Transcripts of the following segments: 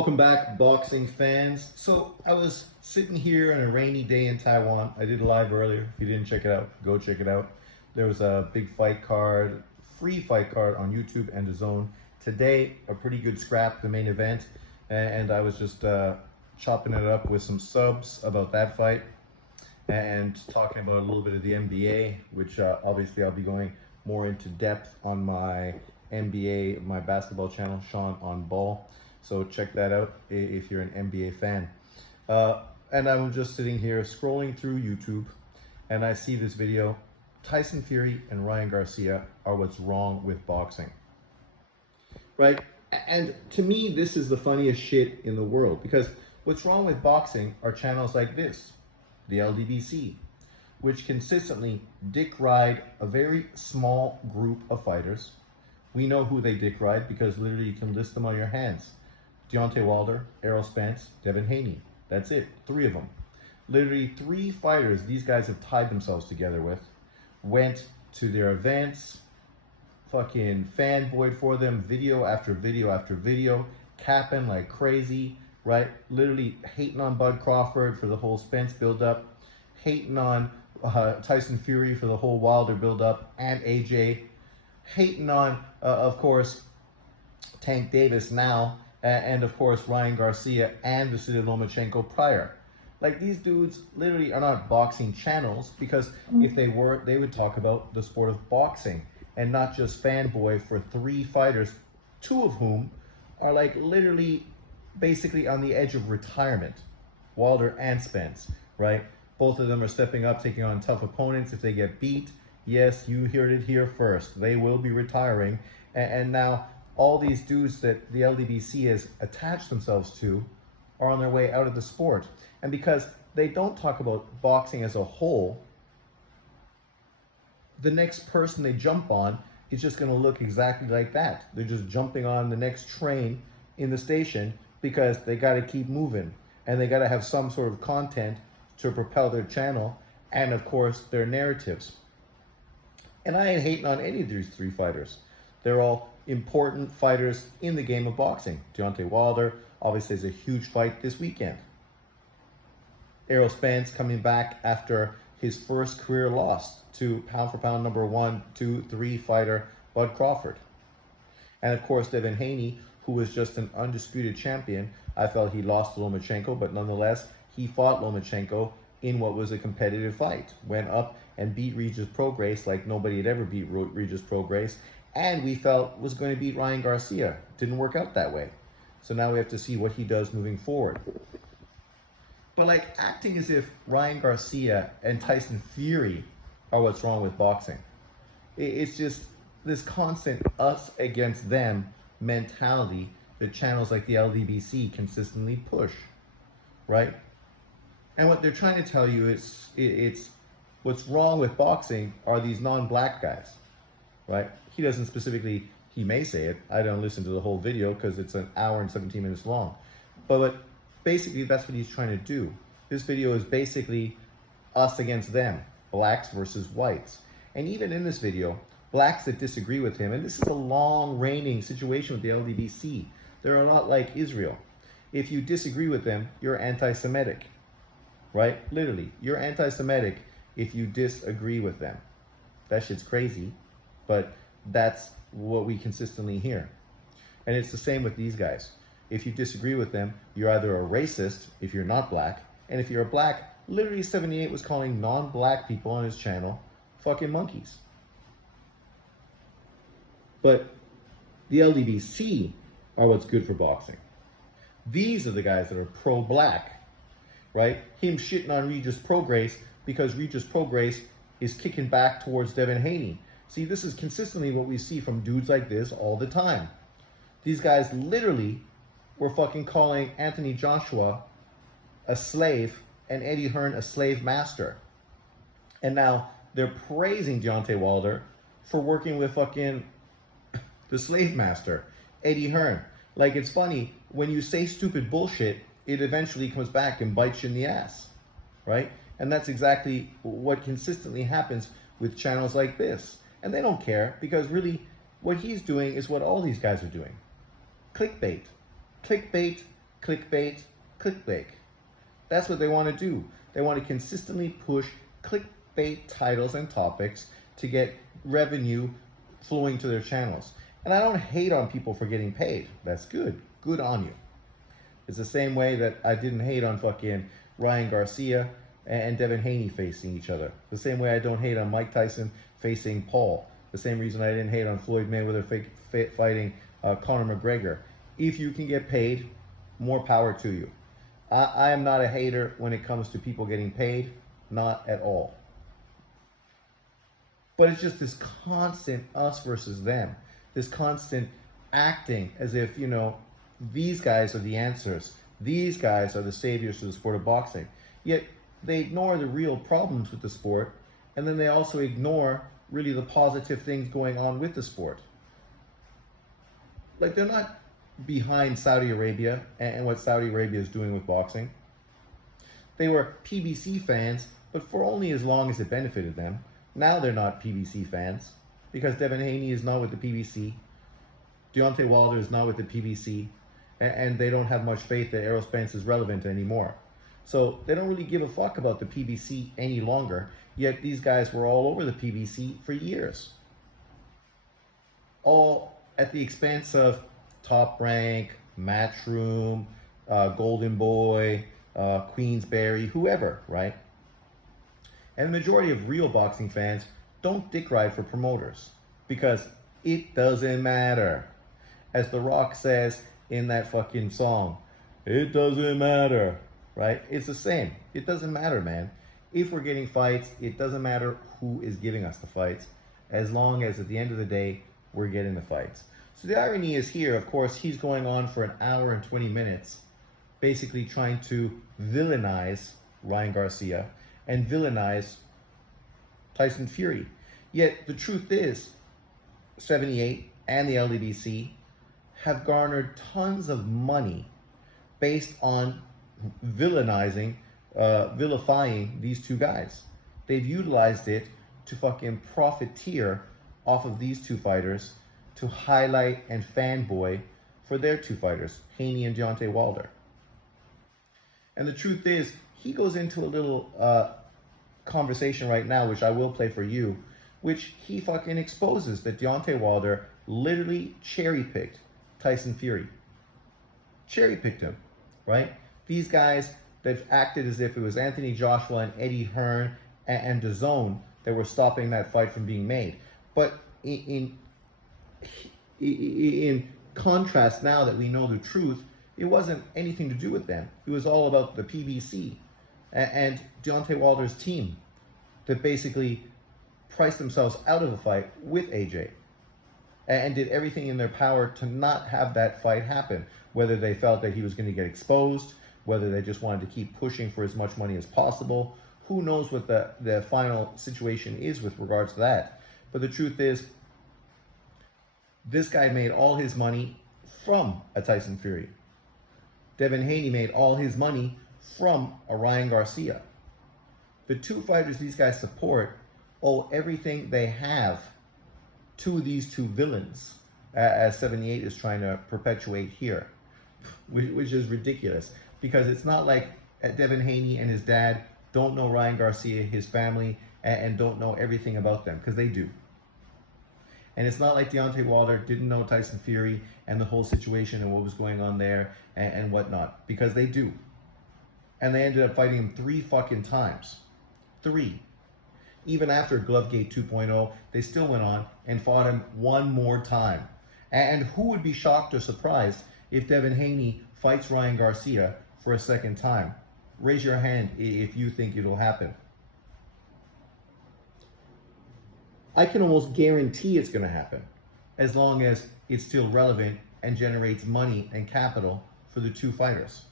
Welcome back, boxing fans. So I was sitting here on a rainy day in Taiwan. I did a live earlier. If you didn't check it out, go check it out. There was a big fight card, free fight card on YouTube and DAZN. Today, a pretty good scrap, the main event. And I was just chopping it up with some subs about that fight and talking about a little bit of the NBA, which obviously I'll be going more into depth on my NBA, my basketball channel, Sean on Ball. So check that out if you're an NBA fan. And I was just sitting here scrolling through YouTube and I see this video. Tyson Fury and Ryan Garcia are what's wrong with boxing. Right? And to me, this is the funniest shit in the world, because what's wrong with boxing are channels like this, the LDBC, which consistently dick ride a very small group of fighters. We know who they dick ride because literally you can list them on your hands. Deontay Wilder, Errol Spence, Devin Haney. That's it, 3 of them. Literally 3 fighters these guys have tied themselves together with, went to their events, fucking fanboyed for them, video after video after video, capping like crazy, right? Literally hating on Bud Crawford for the whole Spence build-up, hating on Tyson Fury for the whole Wilder build-up, and AJ, hating on, of course, Tank Davis now, and of course Ryan Garcia and Vasily Lomachenko prior. Like, these dudes literally are not boxing channels, because if they were, they would talk about the sport of boxing and not just fanboy for 3 fighters, 2 of whom are like literally basically on the edge of retirement, Wilder and Spence, right? Both of them are stepping up, taking on tough opponents. If they get beat, yes, you heard it here first, they will be retiring. And now all these dudes that the LDBC has attached themselves to are on their way out of the sport. And because they don't talk about boxing as a whole, the next person they jump on is just going to look exactly like that. They're just jumping on the next train in the station because they got to keep moving and they got to have some sort of content to propel their channel and, of course, their narratives. And I ain't hating on any of these 3 fighters. They're all important fighters in the game of boxing. Deontay Wilder obviously has a huge fight this weekend. Errol Spence coming back after his first career loss to pound for pound number 1, 2, 3 fighter Bud Crawford. And of course Devin Haney, who was just an undisputed champion. I felt he lost to Lomachenko, but nonetheless he fought Lomachenko in what was a competitive fight. Went up and beat Regis Prograis like nobody had ever beat Regis Prograis, and we felt was going to beat Ryan Garcia. Didn't work out that way. So now we have to see what he does moving forward. But like, acting as if Ryan Garcia and Tyson Fury are what's wrong with boxing. It's just this constant us against them mentality that channels like the LDBC consistently push, right? And what they're trying to tell you is it's what's wrong with boxing are these non-black guys, right? He doesn't specifically, he may say it. I don't listen to the whole video because it's an hour and 17 minutes long. But basically that's what he's trying to do. This video is basically us against them, blacks versus whites. And even in this video, blacks that disagree with him, and this is a long reigning situation with the LDBC. They're a lot like Israel. If you disagree with them, you're anti-Semitic, right? Literally, you're anti-Semitic if you disagree with them. That shit's crazy, but that's what we consistently hear. And it's the same with these guys. If you disagree with them, you're either a racist if you're not black, and if you're a black, literally 78 was calling non-black people on his channel fucking monkeys. But the LDBC are what's good for boxing. These are the guys that are pro-black, right? Him shitting on Regis Prograis because Regis Prograis is kicking back towards Devin Haney. See, this is consistently what we see from dudes like this all the time. These guys literally were fucking calling Anthony Joshua a slave and Eddie Hearn a slave master. And now they're praising Deontay Wilder for working with fucking the slave master, Eddie Hearn. Like, it's funny, when you say stupid bullshit, it eventually comes back and bites you in the ass, right? And that's exactly what consistently happens with channels like this. And they don't care, because really what he's doing is what all these guys are doing. Clickbait. Clickbait Clickbait, clickbait. That's what they want to do. They want to consistently push clickbait titles and topics to get revenue flowing to their channels. And I don't hate on people for getting paid. That's good. Good on you. It's the same way that I didn't hate on fucking Ryan Garcia and Devin Haney facing each other. The same way I don't hate on Mike Tyson facing Paul. The same reason I didn't hate on Floyd Mayweather fighting Conor McGregor. If you can get paid, more power to you. I am not a hater when it comes to people getting paid. Not at all. But it's just this constant us versus them. This constant acting as if, you know, these guys are the answers. These guys are the saviors to the sport of boxing. Yet they ignore the real problems with the sport, and then they also ignore really the positive things going on with the sport. Like, they're not behind Saudi Arabia and what Saudi Arabia is doing with boxing. They were PBC fans, but for only as long as it benefited them. Now they're not PBC fans because Devin Haney is not with the PBC. Deontay Wilder is not with the PBC, and they don't have much faith that Errol Spence is relevant anymore. So they don't really give a fuck about the PBC any longer, yet these guys were all over the PBC for years. All at the expense of Top Rank, Matchroom, Golden Boy, Queensberry, whoever, right? And the majority of real boxing fans don't dick ride for promoters because it doesn't matter. As The Rock says in that fucking song, it doesn't matter, right? It's the same. It doesn't matter, man. If we're getting fights, it doesn't matter who is giving us the fights, as long as at the end of the day, we're getting the fights. So the irony is here, of course, he's going on for an hour and 20 minutes, basically trying to villainize Ryan Garcia and villainize Tyson Fury. Yet the truth is, 78 and the LDBC have garnered tons of money based on vilifying these two guys. They've utilized it to fucking profiteer off of these two fighters, to highlight and fanboy for their two fighters, Haney and Deontay Wilder. And the truth is, he goes into a little conversation right now, which I will play for you, which he fucking exposes that Deontay Wilder literally cherry-picked Tyson Fury. Cherry-picked him, right? These guys that acted as if it was Anthony Joshua and Eddie Hearn and DAZN that were stopping that fight from being made. But in contrast, now that we know the truth, it wasn't anything to do with them. It was all about the PBC and Deontay Wilder's team that basically priced themselves out of the fight with AJ and did everything in their power to not have that fight happen, whether they felt that he was going to get exposed, whether they just wanted to keep pushing for as much money as possible. Who knows what the final situation is with regards to that. But the truth is, this guy made all his money from a Tyson Fury. Devin Haney made all his money from a Ryan Garcia. The two fighters these guys support owe everything they have to these two villains, as 78 is trying to perpetuate here, which is ridiculous, because it's not like Devin Haney and his dad don't know Ryan Garcia, his family, and don't know everything about them, because they do. And it's not like Deontay Wilder didn't know Tyson Fury and the whole situation and what was going on there and whatnot, because they do. And they ended up fighting him 3 fucking times. 3. Even after Glovegate 2.0, they still went on and fought him one more time. And who would be shocked or surprised if Devin Haney fights Ryan Garcia for a second time? Raise your hand if you think it'll happen. I can almost guarantee it's going to happen, as long as it's still relevant and generates money and capital for the two fighters.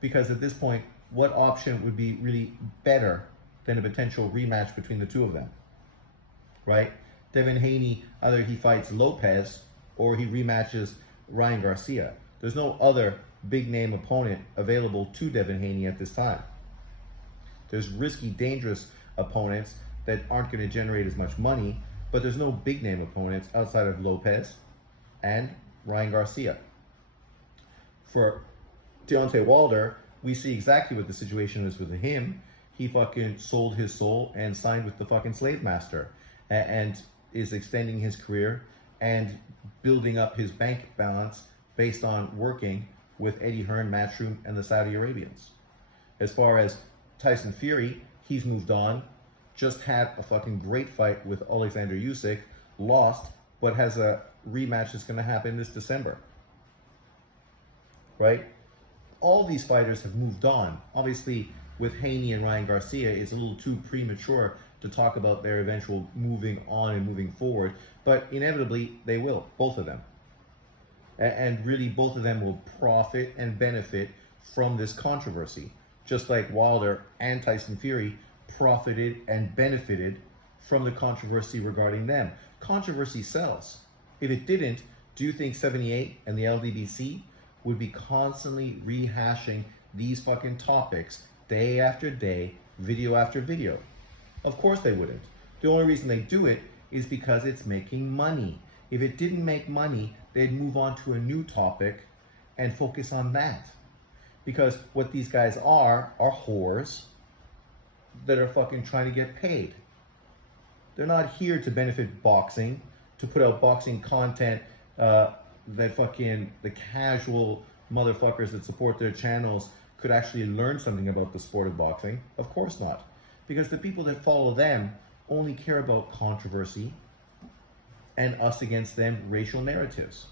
Because at this point, what option would be really better than a potential rematch between the two of them, right? Devin Haney, either he fights Lopez or he rematches Ryan Garcia. There's no other big name opponent available to Devin Haney at this time. There's risky, dangerous opponents that aren't going to generate as much money, but there's no big name opponents outside of Lopez and Ryan Garcia. For Deontay Wilder, we see exactly what the situation is with him. He fucking sold his soul and signed with the fucking slave master, and is extending his career and building up his bank balance based on working with Eddie Hearn, Matchroom, and the Saudi Arabians. As far as Tyson Fury, he's moved on, just had a fucking great fight with Alexander Usyk, lost, but has a rematch that's going to happen this December. Right? All these fighters have moved on. Obviously, with Haney and Ryan Garcia, it's a little too premature to talk about their eventual moving on and moving forward, but inevitably they will, both of them. And really, both of them will profit and benefit from this controversy, just like Wilder and Tyson Fury profited and benefited from the controversy regarding them. Controversy sells. If it didn't, do you think 78 and the LDBC would be constantly rehashing these fucking topics day after day, video after video? Of course they wouldn't. The only reason they do it is because it's making money. If it didn't make money, they'd move on to a new topic and focus on that. Because what these guys are whores that are fucking trying to get paid. They're not here to benefit boxing, to put out boxing content that fucking the casual motherfuckers that support their channels could actually learn something about the sport of boxing. Of course not. Because the people that follow them only care about controversy and us against them racial narratives.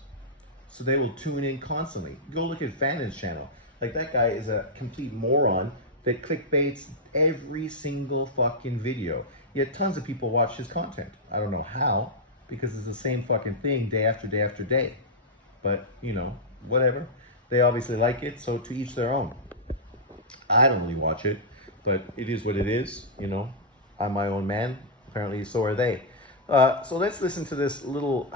So they will tune in constantly. Go look at Fannon's channel. Like, that guy is a complete moron that clickbaits every single fucking video. Yet tons of people watch his content. I don't know how, because it's the same fucking thing day after day after day. But, you know, whatever. They obviously like it, so to each their own. I don't really watch it, but it is what it is, you know. I'm my own man. Apparently so are they. So let's listen to this little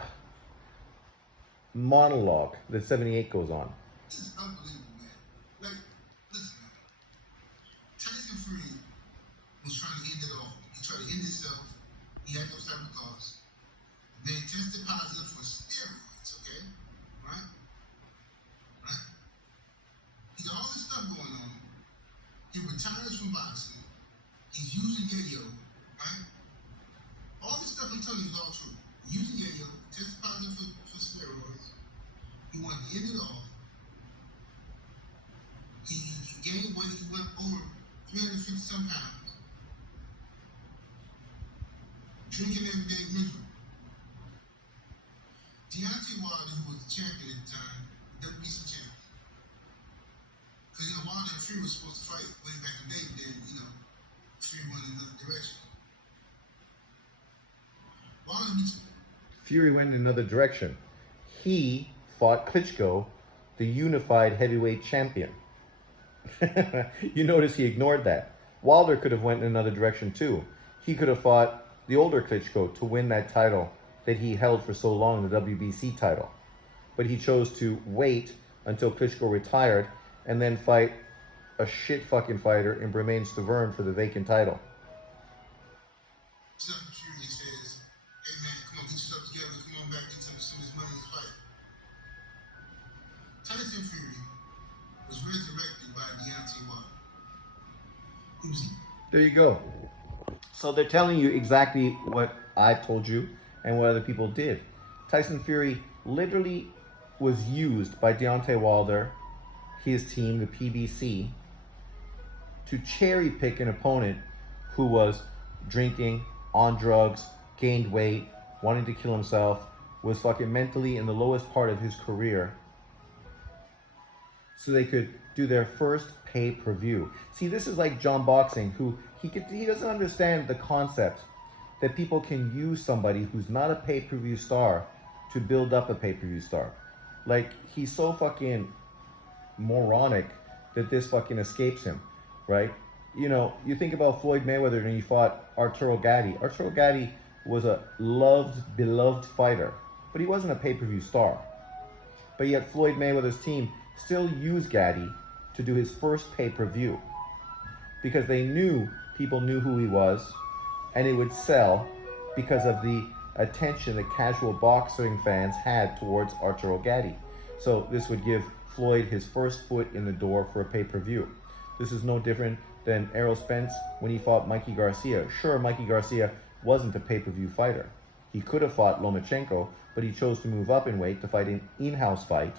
monologue that 78 goes on. This is unbelievable, man. Like, listen, man. Tyson Fury was trying to end it all. He tried to end himself. He had those type of thoughts. Then tested positive for steroids, okay? Right? Right? He got all this stuff going on. He retires from boxing. He's using yayo, right? All this stuff I'm telling you is all true. Using yayo, tested positive for steroids. He wanted to end it all. He gained weight. He went over 350 some pounds. Drinking every day, miserable. Deontay Wilder, who was the champion at the time, WBC champion. Because, you know, Wilder and Fury was supposed to fight way back in the day, but then, you know, Fury went in another direction. Wilder meets Fury went in another direction. He fought Klitschko, the unified heavyweight champion. You notice he ignored that. Wilder could have went in another direction too. He could have fought the older Klitschko to win that title that he held for so long, the WBC title. But he chose to wait until Klitschko retired and then fight a shit fucking fighter in Bremain Stavern for the vacant title. Fury says, hey man, come on, get yourself together, come on back, get some of this money in this fight. Tyson Fury was resurrected by Deontay Wilder. There you go. So they're telling you exactly what I've told you and what other people did. Tyson Fury literally was used by Deontay Wilder, his team, the PBC, to cherry pick an opponent who was drinking, on drugs, gained weight, wanting to kill himself, was fucking mentally in the lowest part of his career, so they could do their first pay-per-view. See, this is like John Boxing, who he doesn't understand the concept that people can use somebody who's not a pay-per-view star to build up a pay-per-view star. Like, he's so fucking moronic that this fucking escapes him, right? You know, you think about Floyd Mayweather and he fought Arturo Gatti. Arturo Gatti was a loved, beloved fighter, but he wasn't a pay-per-view star. But yet Floyd Mayweather's team still used Gatti to do his first pay-per-view because they knew people knew who he was and it would sell because of the attention that casual boxing fans had towards Arturo Gatti. So this would give Floyd his first foot in the door for a pay-per-view. This is no different than Errol Spence when he fought Mikey Garcia. Sure, Mikey Garcia wasn't a pay-per-view fighter. He could have fought Lomachenko, but he chose to move up in weight to fight an in-house fight,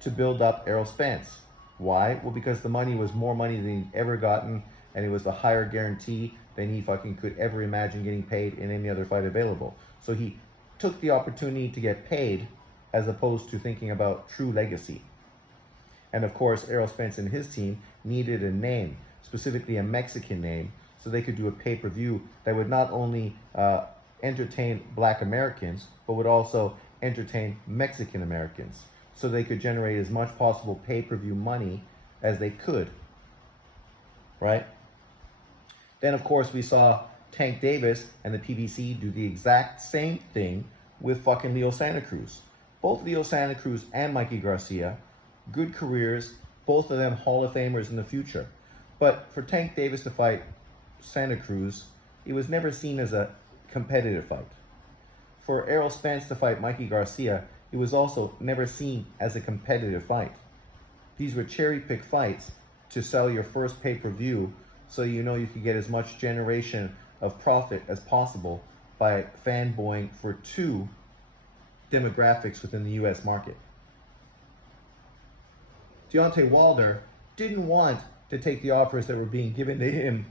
to build up Errol Spence. Why? Well, because the money was more money than he'd ever gotten, and it was a higher guarantee than he fucking could ever imagine getting paid in any other fight available. So he took the opportunity to get paid as opposed to thinking about true legacy. And of course, Errol Spence and his team needed a name, specifically a Mexican name, so they could do a pay-per-view that would not only entertain Black Americans, but would also entertain Mexican Americans, so they could generate as much possible pay-per-view money as they could, right? Then, of course, we saw Tank Davis and the PBC do the exact same thing with fucking Leo Santa Cruz. Both Leo Santa Cruz and Mikey Garcia, good careers, both of them Hall of Famers in the future. But for Tank Davis to fight Santa Cruz, it was never seen as a competitive fight. For Errol Spence to fight Mikey Garcia, it was also never seen as a competitive fight. These were cherry pick fights to sell your first pay-per-view, so you know you could get as much generation of profit as possible by fanboying for two demographics within the US market. Deontay Wilder didn't want to take the offers that were being given to him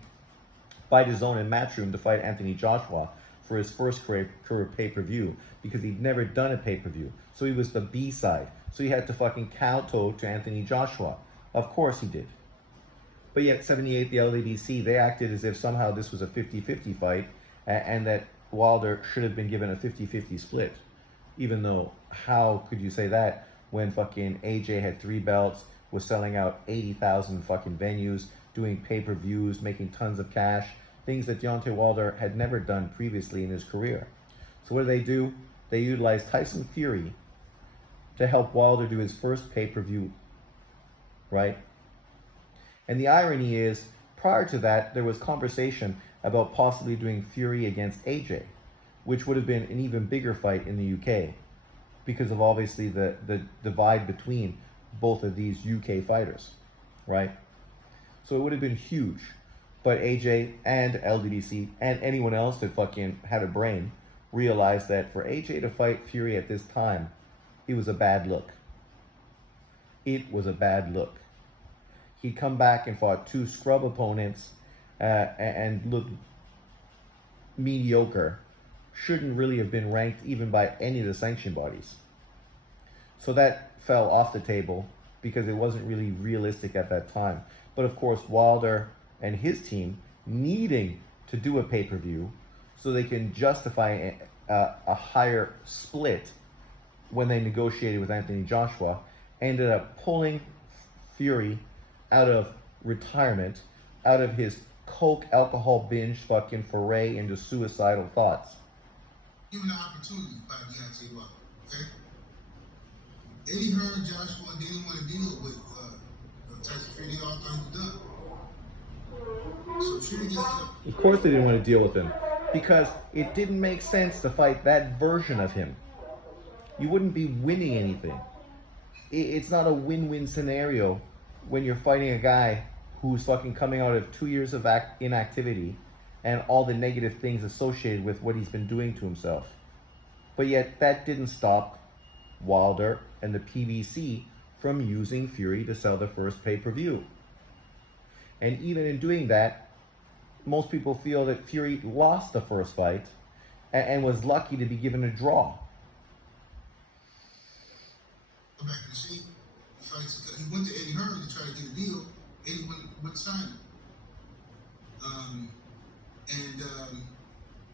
by DAZN and Matchroom to fight Anthony Joshua for his first career pay-per-view, because he'd never done a pay-per-view. So he was the B-side. So he had to fucking kowtow to Anthony Joshua. Of course he did. But yet 78, the LDBC, they acted as if somehow this was a 50-50 fight, and that Wilder should have been given a 50-50 split. Even though, how could you say that when fucking AJ had 3 belts, was selling out 80,000 fucking venues, doing pay-per-views, making tons of cash, things that Deontay Wilder had never done previously in his career. So what do? They utilized Tyson Fury to help Wilder do his first pay-per-view, right? And the irony is, prior to that, there was conversation about possibly doing Fury against AJ, which would have been an even bigger fight in the UK, because of obviously the divide between both of these UK fighters, right? So it would have been huge. But AJ and LDBC and anyone else that fucking had a brain realized that for AJ to fight Fury at this time, it was a bad look. It was a bad look. He'd come back and fought 2 scrub opponents and looked mediocre. Shouldn't really have been ranked even by any of the sanction bodies. So that fell off the table because it wasn't really realistic at that time. But of course, Wilder and his team needing to do a pay-per-view so they can justify a higher split when they negotiated with Anthony Joshua, ended up pulling Fury out of retirement, out of his coke alcohol binge fucking foray into suicidal thoughts. Given the opportunity by Deontay Wilder, okay? Eddie Hearn, Joshua didn't want to deal with Tyson Fury. They all thought he was done. So Fury just Of course they didn't want to deal with him, because it didn't make sense to fight that version of him. You wouldn't be winning anything. It's not a win-win scenario when you're fighting a guy who's fucking coming out of 2 years of inactivity and all the negative things associated with what he's been doing to himself. But yet that didn't stop Wilder and the PBC from using Fury to sell their first pay-per-view. And even in doing that, most people feel that Fury lost the first fight and was lucky to be given a draw. go back in the sheet. He went to Eddie Hearn to try to get a deal. Eddie wouldn't sign him.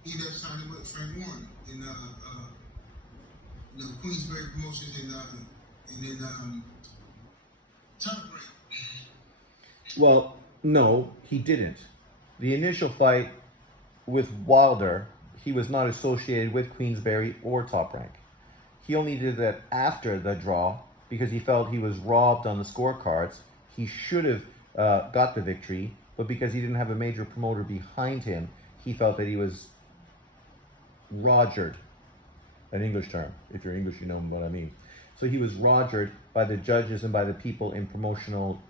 He ended up signing with Frank Warren in Queensberry Promotions and then Top Rank. Well, no, he didn't. The initial fight with Wilder, he was not associated with Queensberry or Top Rank. He only did that after the draw because he felt he was robbed on the scorecards. He should have got the victory, but because he didn't have a major promoter behind him, he felt that he was rogered, an English term. If you're English, you know what I mean. So he was rogered by the judges and by the people in promotional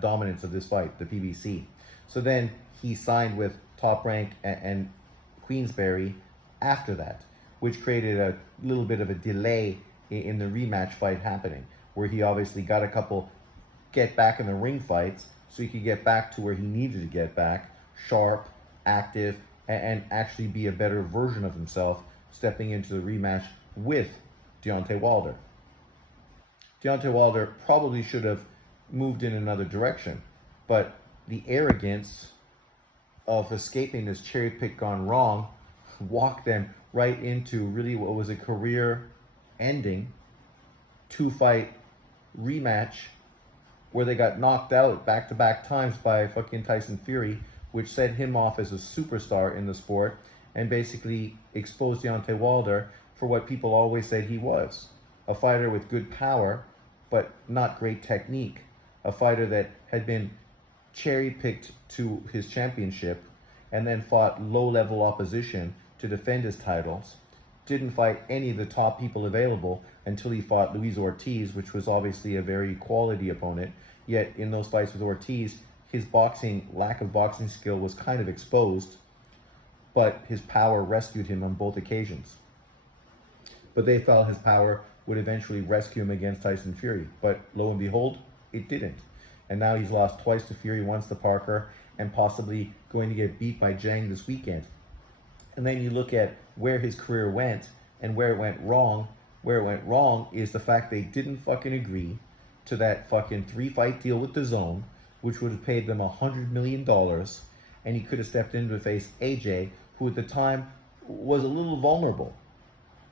dominance of this fight, the PBC. So then he signed with Top Rank and Queensberry after that, which created a little bit of a delay in the rematch fight happening, where he obviously got a couple get back in the ring fights so he could get back to where he needed to get back, sharp, active, and actually be a better version of himself stepping into the rematch with Deontay Wilder. Deontay Wilder probably should have moved in another direction, but the arrogance of escaping this cherry pick gone wrong walked them right into really what was a career-ending two-fight rematch where they got knocked out back-to-back times by fucking Tyson Fury, which set him off as a superstar in the sport and basically exposed Deontay Wilder for what people always said he was. A fighter with good power, but not great technique. A fighter that had been cherry-picked to his championship and then fought low-level opposition to defend his titles. Didn't fight any of the top people available until he fought Luis Ortiz, which was obviously a very quality opponent. Yet in those fights with Ortiz, his lack of boxing skill was kind of exposed, but his power rescued him on both occasions. But they felt his power would eventually rescue him against Tyson Fury. But lo and behold, it didn't. And now he's lost twice to Fury, once to Parker, and possibly going to get beat by Zhang this weekend. And then you look at where his career went and where it went wrong. Where it went wrong is the fact they didn't fucking agree to that fucking 3-fight deal with DAZN, which would have paid them $100 million, and he could have stepped in to face AJ, who at the time was a little vulnerable.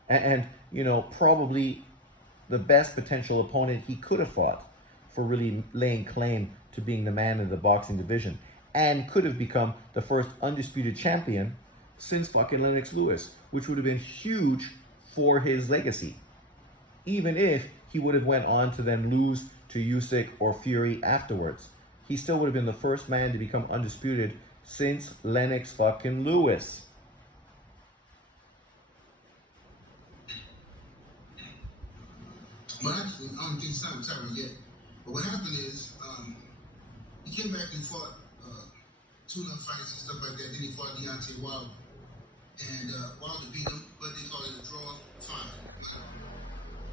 And you know, probably the best potential opponent he could have fought for really laying claim to being the man in the boxing division, and could have become the first undisputed champion since fucking Lennox Lewis, which would have been huge for his legacy, even if he would have went on to then lose to Usyk or Fury afterwards. He still would have been the first man to become undisputed since Lennox fucking Lewis. Well, actually, I don't think it's not retired yet. But what happened is, he came back and fought tune-up fights and stuff like that. Then he fought Deontay Wilder. And Wilder beat him, but they called it a draw. Fine.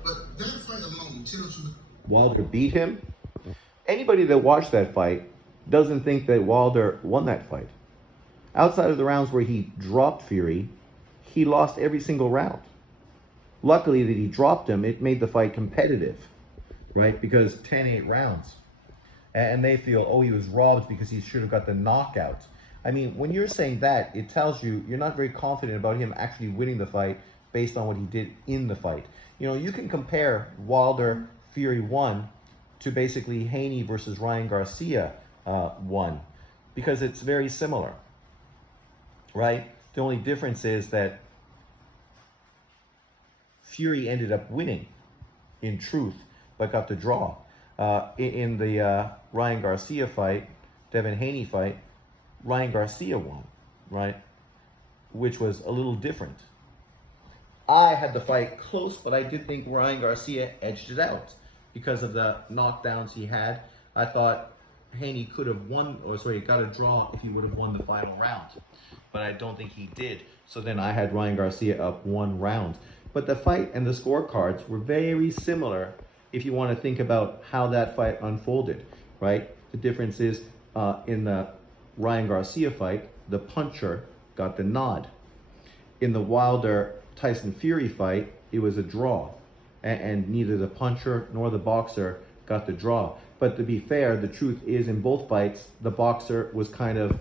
But that fight alone tells you... Wilder beat him? Anybody that watched that fight doesn't think that Wilder won that fight. Outside of the rounds where he dropped Fury, he lost every single round. Luckily that he dropped him, it made the fight competitive, right? Because 10-8 rounds. And they feel, oh, he was robbed because he should have got the knockout. I mean, when you're saying that, it tells you you're not very confident about him actually winning the fight based on what he did in the fight. You know, you can compare Wilder Fury 1 to basically Haney versus Ryan Garcia 1, because it's very similar, right? The only difference is that Fury ended up winning, in truth, but got the draw. In the Ryan Garcia fight, Devin Haney fight, Ryan Garcia won, right? Which was a little different. I had the fight close, but I did think Ryan Garcia edged it out because of the knockdowns he had. I thought Haney could have got a draw if he would have won the final round, but I don't think he did. So then I had Ryan Garcia up 1 round. But the fight and the scorecards were very similar if you want to think about how that fight unfolded, right? The difference is in the Ryan Garcia fight, the puncher got the nod. In the Wilder Tyson Fury fight, it was a draw, and neither the puncher nor the boxer got the draw. But to be fair, the truth is in both fights, the boxer was kind of,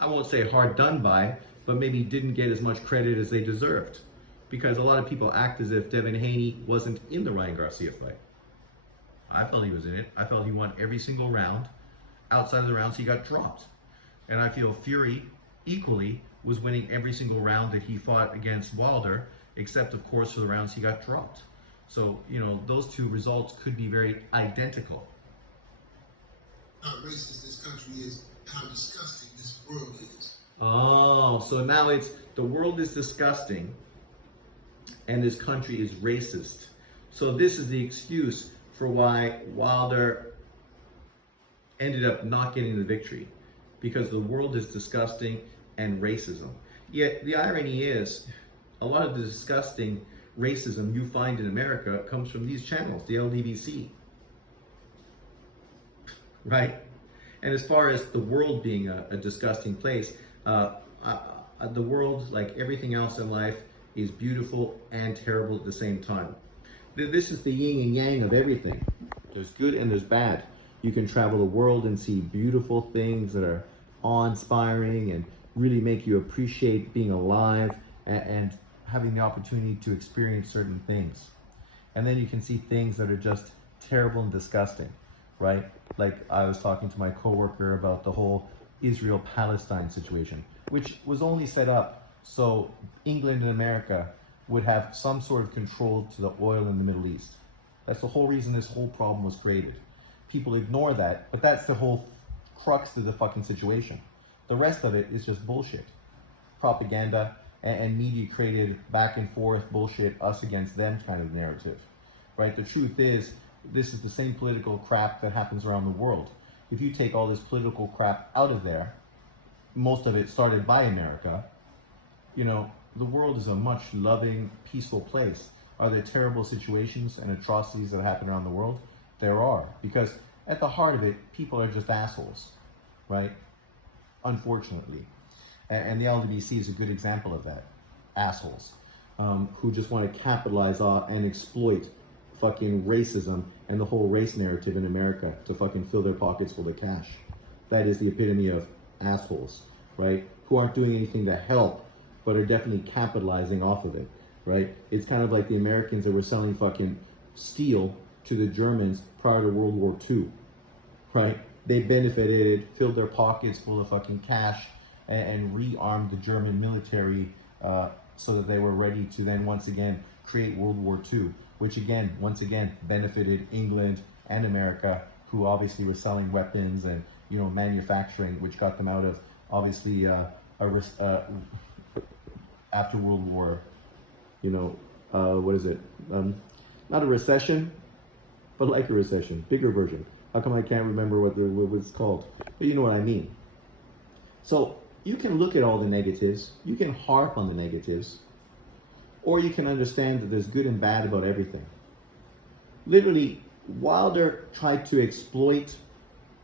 I won't say hard done by, but maybe didn't get as much credit as they deserved, because a lot of people act as if Devin Haney wasn't in the Ryan Garcia fight. I felt he was in it. I felt he won every single round. Outside of the rounds, he got dropped. And I feel Fury equally was winning every single round that he fought against Wilder, except of course for the rounds he got dropped. So, you know, those two results could be very identical. How racist this country is, and how disgusting this world is. Oh, so now it's the world is disgusting and this country is racist. So this is the excuse for why Wilder ended up not getting the victory, because the world is disgusting and racism. Yet the irony is, a lot of the disgusting racism you find in America comes from these channels, the LDBC, right? And as far as the world being a disgusting place, the world, like everything else in life, is beautiful and terrible at the same time. This is the yin and yang of everything. There's good and there's bad. You can travel the world and see beautiful things that are awe-inspiring and really make you appreciate being alive and having the opportunity to experience certain things. And then you can see things that are just terrible and disgusting, right? Like I was talking to my coworker about the whole Israel-Palestine situation, which was only set up so England and America would have some sort of control to the oil in the Middle East. That's the whole reason this whole problem was created. People ignore that, but that's the whole crux of the fucking situation. The rest of it is just bullshit. Propaganda and media created back and forth bullshit, us against them kind of narrative, right? The truth is, this is the same political crap that happens around the world. If you take all this political crap out of there, most of it started by America, you know, the world is a much loving, peaceful place. Are there terrible situations and atrocities that happen around the world? There are, because at the heart of it, people are just assholes, right? Unfortunately. And the LDBC is a good example of that. Assholes who just want to capitalize on and exploit fucking racism and the whole race narrative in America to fucking fill their pockets full of cash. That is the epitome of assholes, right? Who aren't doing anything to help, but are definitely capitalizing off of it, right? It's kind of like the Americans that were selling fucking steel to the Germans prior to World War II, right? They benefited, filled their pockets full of fucking cash, and rearmed the German military so that they were ready to then once again create World War II, which again, once again, benefited England and America, who obviously was selling weapons and, you know, manufacturing, which got them out of obviously after World War, you know, what is it? Not a recession, but like a recession, bigger version. How come I can't remember what it's called? But you know what I mean. So you can look at all the negatives, you can harp on the negatives, or you can understand that there's good and bad about everything. Literally, Wilder tried to exploit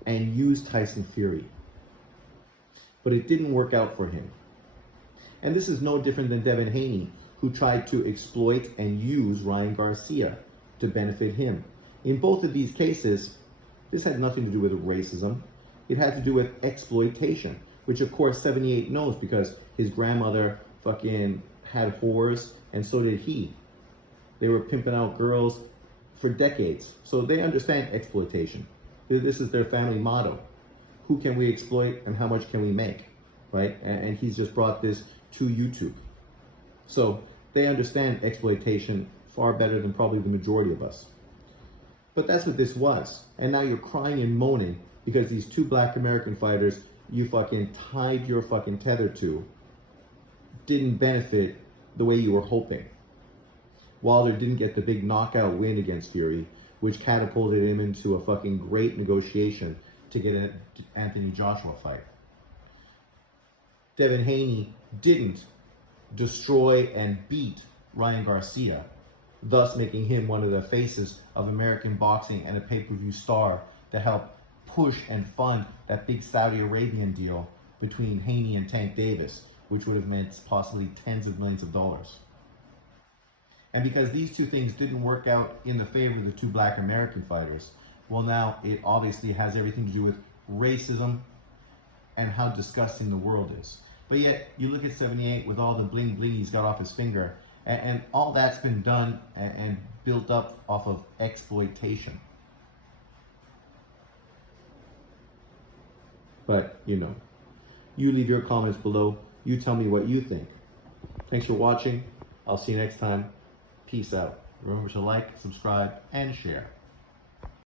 and use Tyson Fury, but it didn't work out for him. And this is no different than Devin Haney, who tried to exploit and use Ryan Garcia to benefit him. In both of these cases, this had nothing to do with racism. It had to do with exploitation, which of course 78 knows because his grandmother fucking had whores and so did he. They were pimping out girls for decades. So they understand exploitation. This is their family motto. Who can we exploit and how much can we make, right? And he's just brought this to YouTube. So they understand exploitation far better than probably the majority of us. But that's what this was. And now you're crying and moaning because these two black American fighters you fucking tied your fucking tether to didn't benefit the way you were hoping. Wilder didn't get the big knockout win against Fury, which catapulted him into a fucking great negotiation to get an Anthony Joshua fight. Devin Haney didn't destroy and beat Ryan Garcia, thus making him one of the faces of American boxing and a pay-per-view star to help push and fund that big Saudi Arabian deal between Haney and Tank Davis, which would have meant possibly tens of millions of dollars. And because these two things didn't work out in the favor of the two black American fighters, well, now it obviously has everything to do with racism and how disgusting the world is. But yet, you look at 78 with all the bling bling he's got off his finger, and all that's been done and built up off of exploitation. But, you know, you leave your comments below. You tell me what you think. Thanks for watching. I'll see you next time. Peace out. Remember to like, subscribe, and share.